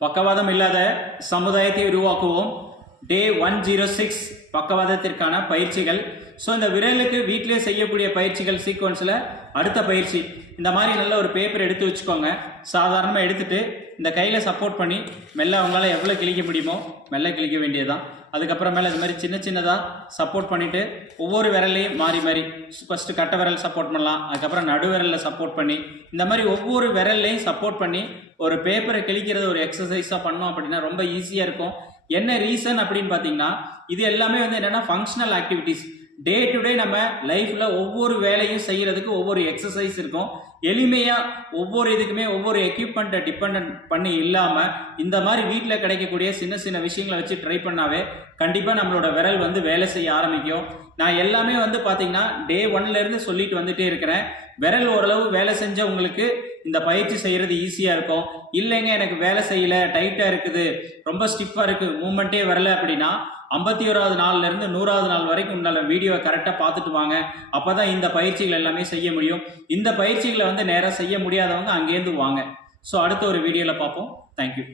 പക്കവാദമില്ലാതെ സമുദായത്തെ ഉരുവാക്കുകയും day one zero six பக்கவாதத்திற்கான பயிற்சிகள். ஸோ இந்த விரலுக்கு வீட்டிலே செய்யக்கூடிய பயிற்சிகள் சீக்வன்ஸில் அடுத்த பயிற்சி. இந்த மாதிரி நல்ல ஒரு பேப்பர் எடுத்து வச்சுக்கோங்க. சாதாரணமாக எடுத்துட்டு இந்த கையில் சப்போர்ட் பண்ணி மெல்ல அவங்களால எவ்வளோ கிழிக்க முடியுமோ மெல்ல கிழிக்க வேண்டியதுதான். அதுக்கப்புறமேல இது மாதிரி சின்ன சின்னதாக சப்போர்ட் பண்ணிவிட்டு ஒவ்வொரு விரல்லையும் மாறி மாறி ஃபஸ்ட்டு கட்ட விரல் சப்போர்ட் பண்ணலாம். அதுக்கப்புறம் நடு விரலில் சப்போர்ட் பண்ணி இந்த மாதிரி ஒவ்வொரு விரல்லையும் சப்போர்ட் பண்ணி ஒரு பேப்பரை கிழிக்கிறது ஒரு எக்ஸசைஸாக பண்ணோம் அப்படின்னா ரொம்ப ஈஸியாக இருக்கும். என்ன ரீசன் அப்படின்னு பார்த்தீங்கன்னா இது எல்லாமே வந்து என்னென்னா functional activities day to day நம்ம லைஃப்பில் ஒவ்வொரு வேலையும் செய்கிறதுக்கு ஒவ்வொரு எக்ஸசைஸ் இருக்கும். எளிமையாக ஒவ்வொரு இதுக்குமே ஒவ்வொரு எக்யூப்மெண்ட்டை டிபெண்ட் பண்ணி இல்லாமல் இந்த மாதிரி வீட்டில் கிடைக்கக்கூடிய சின்ன சின்ன விஷயங்களை வச்சு ட்ரை பண்ணாவே கண்டிப்பாக நம்மளோட விரல் வந்து வேலை செய்ய ஆரம்பிக்கும். நான் எல்லாமே வந்து பார்த்தீங்கன்னா டே ஒன்லேருந்து சொல்லிட்டு வந்துட்டே இருக்கிறேன். விரல் ஓரளவு வேலை செஞ்ச உங்களுக்கு இந்த பயிற்சி செய்கிறது ஈஸியாக இருக்கும். இல்லைங்க எனக்கு வேலை செய்யலை டைட்டாக இருக்குது ரொம்ப ஸ்டிஃபாக இருக்குது மூமெண்ட்டே வரல அப்படின்னா ஐம்பத்தி ஓராவது நாள்லேருந்து நூறாவது நாள் வரைக்கும் உண்டான வீடியோவை கரெக்டாக பார்த்துட்டு வாங்க. அப்போ தான் இந்த பயிற்சிகள் எல்லாமே செய்ய முடியும். இந்த பயிற்சிகளை வந்து நேராக செய்ய முடியாதவங்க அங்கேருந்து வாங்க. ஸோ அடுத்த ஒரு வீடியோவில் பார்ப்போம். தேங்க்யூ